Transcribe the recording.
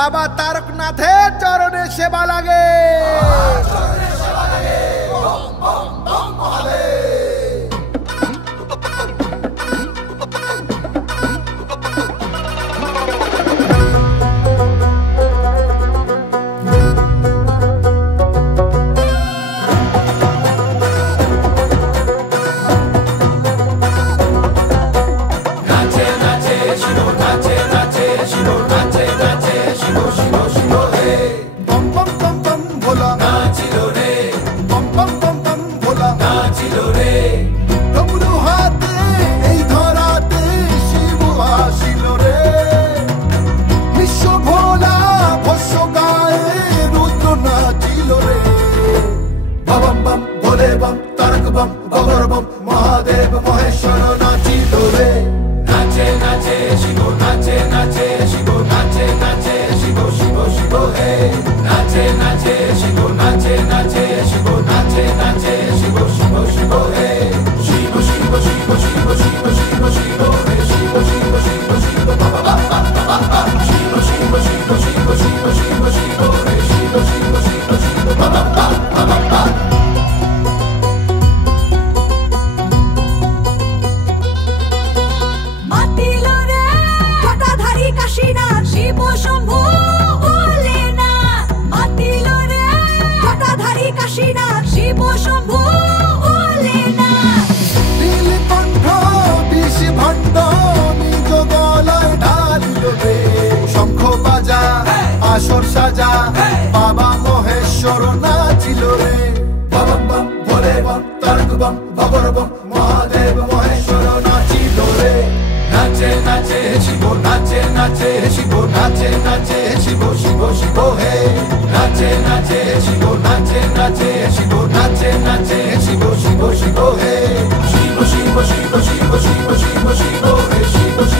বাবা তারকনাথের চরণে সেবা লাগে। মহাদেব মহেশ্বর নাচিল রে, নাচে নাচে শিব, নাচে নাচে শিব, নাচে নাচে শিব শিব শিব হে, নাচে নাচে শিব, নাচে নাচে শিব, নাচে নাচে শিব শিব শিব হে, শিব শিব শিব শিব শিব শিব শিব হে, শিব শিব শিব শিব বাবা বাবা বাবা, শিব শিব শিব শিব শিব শিব শিব হে, শিব শিব শিব শিব বাবা বাবা বাবা। শিব শম্ভু ভোলেনাথ মাতিল রে জটাধারী কাশীনাথ, শিব শম্ভু ভোলেনাথ। নীলকণ্ঠ বিষ ভণ্ড নিজ গলায় ঢালিল রে, শঙ্খ বাজা আসর সাজা বাবা মহেশ্বর নাচিল রে, বম বম ভোলে bomb Tarak bomb ভবর bomb Mahadev Maheshwar নাচিল রে, নাচে নাচে শিব, নাচে নাচে শিব, নাচে নাচে শিব শিব শিব হে, নাচে নাচে শিব, নাচে নাচে শিব, নাচে নাচে শিব শিব শিব হে, শিব শিব শিব শিব শিব শিব শিব হে, শিব শিব